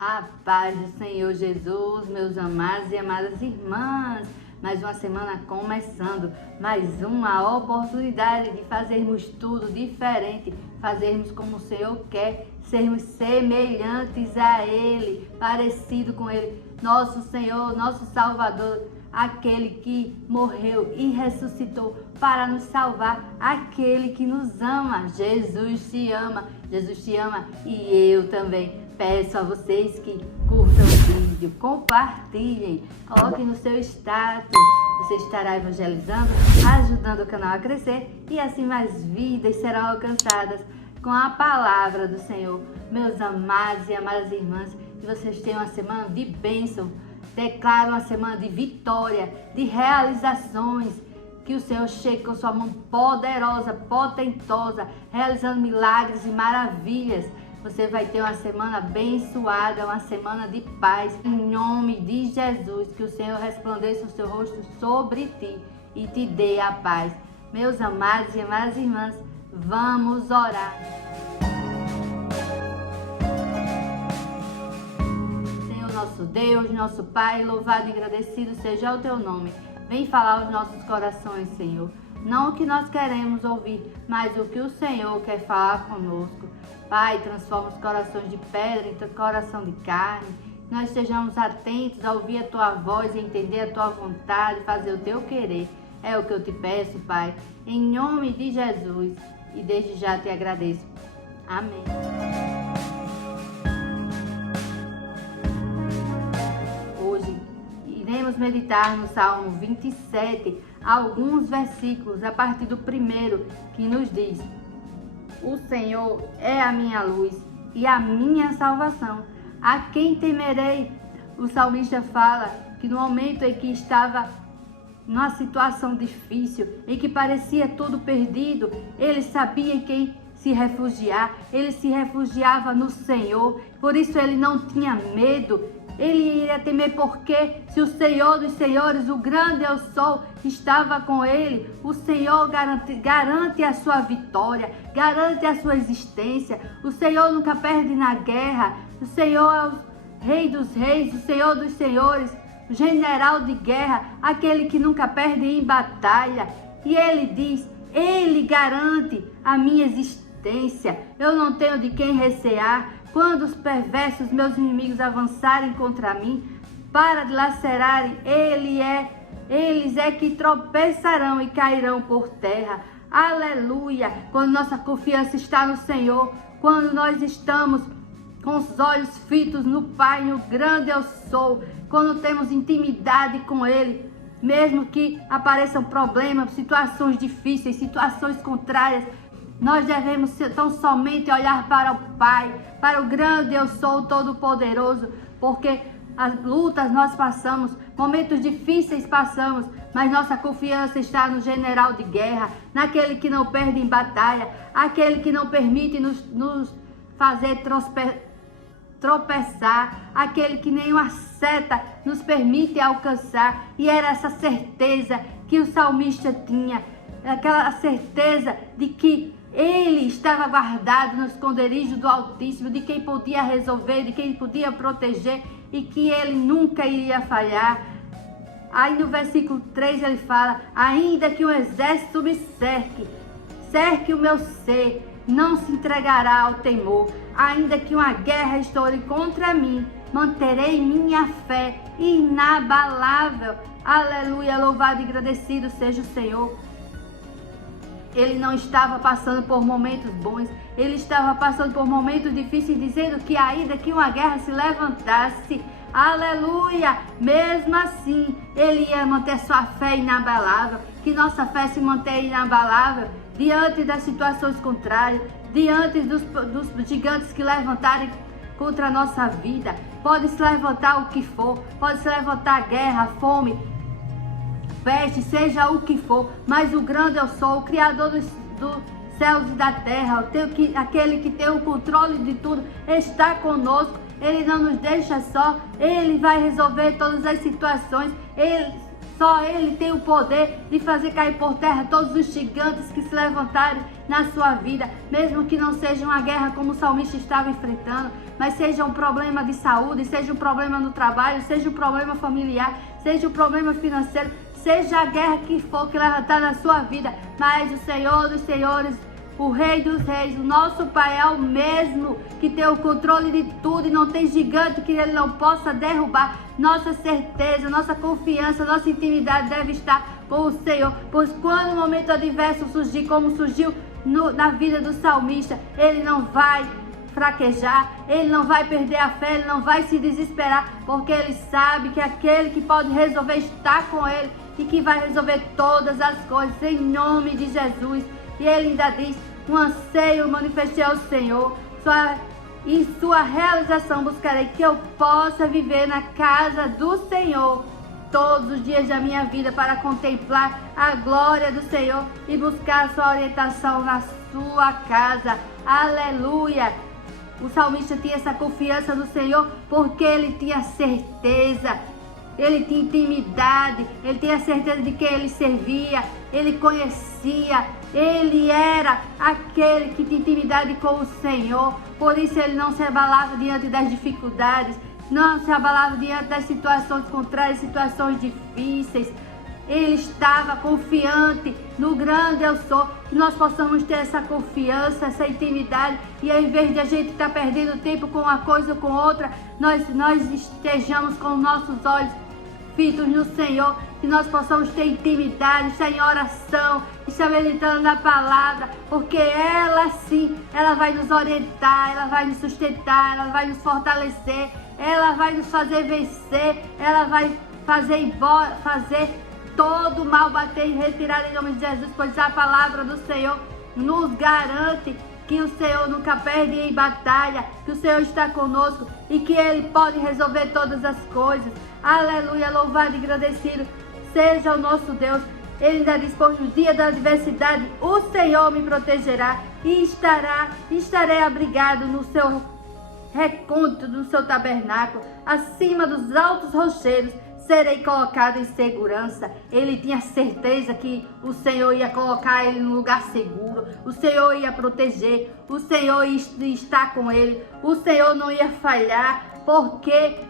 A paz do Senhor Jesus, meus amados e amadas irmãs. Mais uma semana começando, mais uma oportunidade de fazermos tudo diferente, fazermos como o Senhor quer, sermos semelhantes a Ele, parecido com Ele, nosso Senhor, nosso Salvador, aquele que morreu e ressuscitou para nos salvar, aquele que nos ama. Jesus te ama e eu também. Peço a vocês que curtam o vídeo, compartilhem, coloquem no seu status. Você estará evangelizando, ajudando o canal a crescer e assim mais vidas serão alcançadas com a palavra do Senhor. Meus amados e amadas irmãs, que vocês tenham uma semana de bênção. Declaro uma semana de vitória, de realizações. Que o Senhor chegue com sua mão poderosa, potentosa, realizando milagres e maravilhas. Você vai ter uma semana abençoada, uma semana de paz. Em nome de Jesus, que o Senhor resplandeça o seu rosto sobre ti e te dê a paz. Meus amados e amadas irmãs, vamos orar. Senhor nosso Deus, nosso Pai, louvado e agradecido seja o teu nome. Vem falar aos nossos corações, Senhor. Não o que nós queremos ouvir, mas o que o Senhor quer falar conosco. Pai, transforma os corações de pedra em coração de carne. Que nós estejamos atentos a ouvir a Tua voz, a entender a Tua vontade, fazer o Teu querer. É o que eu te peço, Pai, em nome de Jesus. E desde já te agradeço. Amém. Hoje iremos meditar no Salmo 27, alguns versículos a partir do primeiro, que nos diz: o Senhor é a minha luz e a minha salvação. A quem temerei? O salmista fala que no momento em que estava numa situação difícil, em que parecia tudo perdido, ele sabia em quem se refugiar. Ele se refugiava no Senhor, por isso ele não tinha medo. Ele iria temer porque se o Senhor dos Senhores, o grande eu sou, estava com ele, o Senhor garante a sua vitória, garante a sua existência. O Senhor nunca perde na guerra. O Senhor é o Rei dos Reis, o Senhor dos Senhores, o general de guerra, aquele que nunca perde em batalha. E ele diz, ele garante a minha existência. Eu não tenho de quem recear. Quando os perversos, meus inimigos, avançarem contra mim, para dilacerarem, eles é que tropeçarão e cairão por terra. Aleluia! Quando nossa confiança está no Senhor, quando nós estamos com os olhos fitos no Pai, no grande eu sou, quando temos intimidade com Ele, mesmo que apareçam problemas, situações difíceis, situações contrárias, nós devemos tão somente olhar para o Pai, para o grande eu sou, todo-poderoso, porque as lutas nós passamos, momentos difíceis passamos, mas nossa confiança está no general de guerra, naquele que não perde em batalha, aquele que não permite nos fazer tropeçar, aquele que nenhuma seta nos permite alcançar. E era essa certeza que o salmista tinha, aquela certeza de que ele estava guardado no esconderijo do Altíssimo, de quem podia resolver, de quem podia proteger e que ele nunca iria falhar. Aí no versículo 3 ele fala: ainda que um exército me cerque o meu ser, não se entregará ao temor. Ainda que uma guerra estoure contra mim, manterei minha fé inabalável. Aleluia, louvado e agradecido seja o Senhor. Ele não estava passando por momentos bons, ele estava passando por momentos difíceis, dizendo que ainda que uma guerra se levantasse, aleluia, mesmo assim, ele ia manter sua fé inabalável, que nossa fé se mantenha inabalável diante das situações contrárias, diante dos gigantes que levantarem contra a nossa vida. Pode se levantar o que for, pode se levantar guerra, fome, peste, seja o que for, mas o grande eu sou, o Criador dos céus e da terra, aquele que tem o controle de tudo, está conosco. Ele não nos deixa só, Ele vai resolver todas as situações. Ele Só Ele tem o poder de fazer cair por terra todos os gigantes que se levantarem na sua vida. Mesmo que não seja uma guerra como o salmista estava enfrentando, mas seja um problema de saúde, seja um problema no trabalho, seja um problema familiar, seja um problema financeiro, seja a guerra que for que levantar na sua vida. Mas o Senhor dos Senhores, o Rei dos Reis, o nosso Pai é o mesmo que tem o controle de tudo e não tem gigante que Ele não possa derrubar. Nossa certeza, nossa confiança, nossa intimidade deve estar com o Senhor, pois quando o momento adverso surgir, como surgiu na vida do salmista, ele não vai fraquejar, ele não vai perder a fé, ele não vai se desesperar, porque ele sabe que aquele que pode resolver está com ele e que vai resolver todas as coisas em nome de Jesus. E ele ainda diz: um anseio manifestei ao Senhor, em sua realização buscarei que eu possa viver na casa do Senhor todos os dias da minha vida, para contemplar a glória do Senhor e buscar sua orientação na sua casa. Aleluia! O salmista tinha essa confiança no Senhor porque ele tinha certeza, ele tinha intimidade, ele tinha certeza de quem ele servia, ele conhecia, ele era aquele que tinha intimidade com o Senhor. Por isso ele não se abalava diante das dificuldades, não se abalava diante das situações contrárias, situações difíceis. Ele estava confiante no grande eu sou. Que nós possamos ter essa confiança, essa intimidade, e ao invés de a gente estar perdendo tempo com uma coisa ou com outra, nós estejamos com nossos olhos fitos no Senhor, que nós possamos ter intimidade, estar em oração, estar meditando na palavra, porque ela sim, ela vai nos orientar, ela vai nos sustentar, ela vai nos fortalecer, ela vai nos fazer vencer, ela vai fazer todo o mal bater e retirar em nome de Jesus, pois a palavra do Senhor nos garante que o Senhor nunca perde em batalha, que o Senhor está conosco e que Ele pode resolver todas as coisas. Aleluia, louvado e agradecido seja o nosso Deus. Ele ainda diz: pois no dia da adversidade o Senhor me protegerá e estarei abrigado no seu recôndito, no seu tabernáculo, acima dos altos rocheiros serei colocado em segurança. Ele tinha certeza que o Senhor ia colocar ele num lugar seguro, o Senhor ia proteger, o Senhor ia estar com ele, o Senhor não ia falhar, porque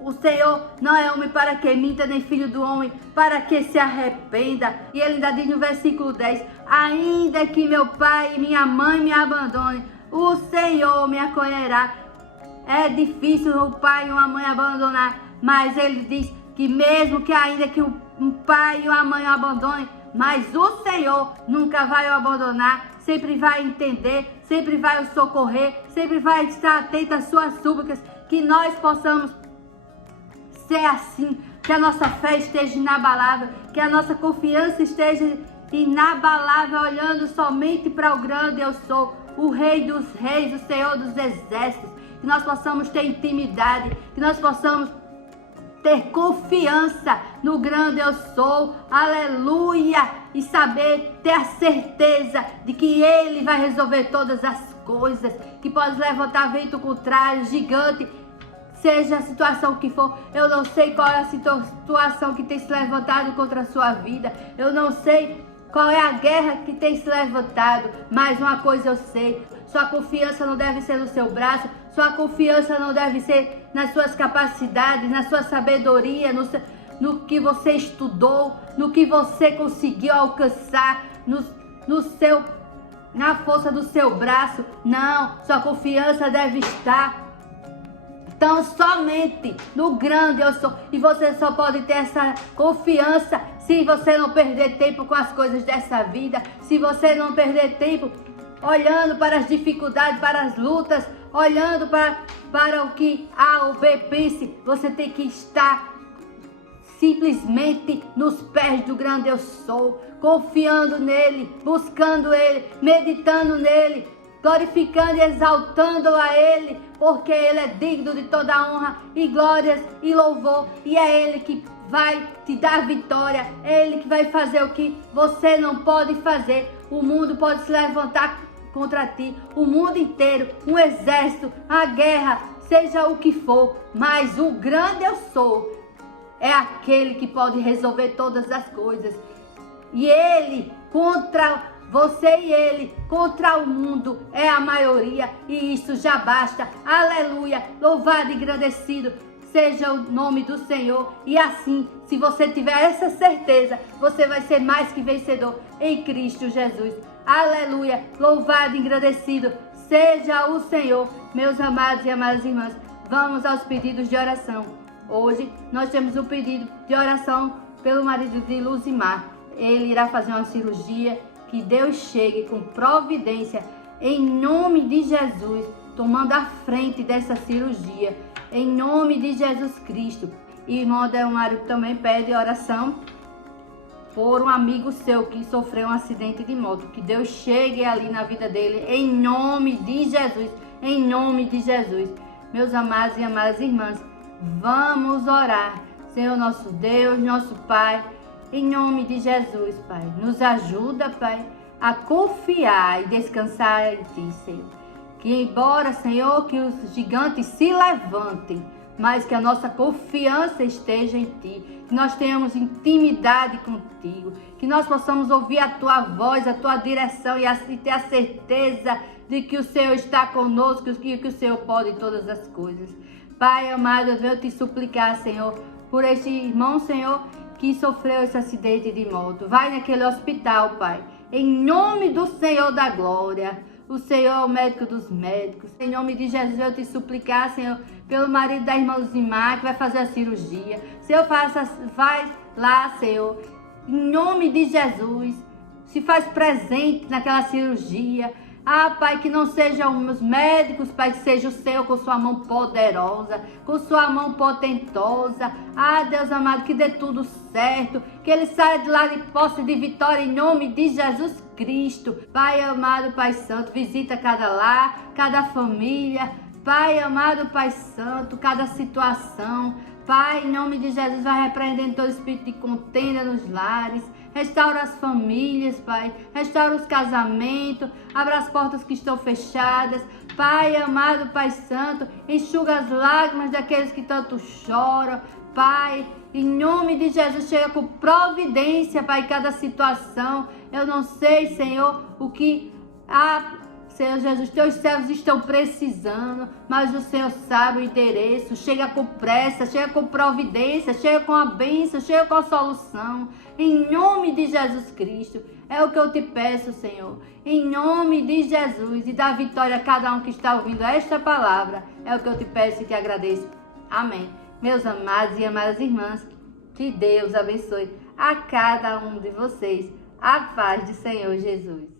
o Senhor não é homem para que minta, nem filho do homem para que se arrependa. E ele ainda diz no versículo 10: ainda que meu pai e minha mãe me abandonem, o Senhor me acolherá. É difícil o pai e uma mãe abandonar, mas ele diz que mesmo que ainda que um pai e uma mãe o abandonem, mas o Senhor nunca vai o abandonar, sempre vai entender, sempre vai o socorrer, sempre vai estar atento às suas súplicas. Que nós possamos ser assim, que a nossa fé esteja inabalável, que a nossa confiança esteja inabalável, olhando somente para o grande eu sou, o Rei dos Reis, o Senhor dos Exércitos. Que nós possamos ter intimidade, que nós possamos ter confiança no grande eu sou, aleluia, e saber, ter a certeza de que Ele vai resolver todas as coisas, que pode levantar vento contrário, gigante, seja a situação que for. Eu não sei qual é a situação que tem se levantado contra a sua vida, eu não sei qual é a guerra que tem se levantado, mas uma coisa eu sei: sua confiança não deve ser no seu braço, sua confiança não deve ser nas suas capacidades, na sua sabedoria, no que você estudou, no que você conseguiu alcançar, na força do seu braço. Não, sua confiança deve estar tão somente no grande eu sou. E você só pode ter essa confiança se você não perder tempo com as coisas dessa vida, se você não perder tempo olhando para as dificuldades, para as lutas, olhando para o que A ou B pense. Você tem que estar simplesmente nos pés do grande eu sou, confiando nele, buscando ele, meditando nele, glorificando e exaltando a ele, porque ele é digno de toda honra e glórias e louvor, e é ele que vai te dar vitória, é ele que vai fazer o que você não pode fazer. O mundo pode se levantar contra ti, o mundo inteiro, um exército, a guerra, seja o que for, mas o grande eu sou, é aquele que pode resolver todas as coisas. E ele contra você e ele contra o mundo é a maioria, e isso já basta. Aleluia, louvado e agradecido seja o nome do Senhor. E assim, se você tiver essa certeza, você vai ser mais que vencedor em Cristo Jesus. Aleluia, louvado e agradecido seja o Senhor. Meus amados e amadas irmãs, vamos aos pedidos de oração. Hoje nós temos um pedido de oração pelo marido de Luzimar. Ele irá fazer uma cirurgia. Que Deus chegue com providência em nome de Jesus, tomando a frente dessa cirurgia, em nome de Jesus Cristo. E irmão Delmário também pede oração por um amigo seu que sofreu um acidente de moto. Que Deus chegue ali na vida dele, em nome de Jesus, em nome de Jesus. Meus amados e amadas irmãs, vamos orar. Senhor nosso Deus, nosso Pai, em nome de Jesus, Pai, nos ajuda, Pai, a confiar e descansar em Ti, Senhor. Que embora, Senhor, que os gigantes se levantem, mas que a nossa confiança esteja em Ti, que nós tenhamos intimidade contigo, que nós possamos ouvir a Tua voz, a Tua direção e ter a certeza de que o Senhor está conosco e que o Senhor pode todas as coisas. Pai amado, eu venho te suplicar, Senhor, por este irmão, Senhor, que sofreu esse acidente de moto. Vai naquele hospital, Pai, em nome do Senhor da glória. O Senhor é o médico dos médicos. Em nome de Jesus, eu te suplicar, Senhor, pelo marido da irmã Luzimar, que vai fazer a cirurgia. Senhor, vai lá, Senhor, em nome de Jesus, se faz presente naquela cirurgia. Ah, Pai, que não sejam os médicos, Pai, que seja o Senhor com sua mão poderosa, com sua mão potentosa. Ah, Deus amado, que dê tudo certo, que ele saia de lá de posse de vitória em nome de Jesus Cristo. Pai amado, Pai Santo, visita cada lar, cada família. Pai amado, Pai Santo, cada situação. Pai, em nome de Jesus, vai repreendendo todo espírito de contenda nos lares. Restaura as famílias, Pai. Restaura os casamentos. Abra as portas que estão fechadas. Pai amado, Pai Santo, enxuga as lágrimas daqueles que tanto choram. Pai, em nome de Jesus, chega com providência, Pai, em cada situação. Eu não sei, Senhor, o que Senhor Jesus, teus servos estão precisando, mas o Senhor sabe o endereço. Chega com pressa, chega com providência, chega com a bênção, chega com a solução. Em nome de Jesus Cristo, é o que eu te peço, Senhor. Em nome de Jesus, e dá vitória a cada um que está ouvindo esta palavra. É o que eu te peço e te agradeço. Amém. Meus amados e amadas irmãs, que Deus abençoe a cada um de vocês. A paz do Senhor Jesus.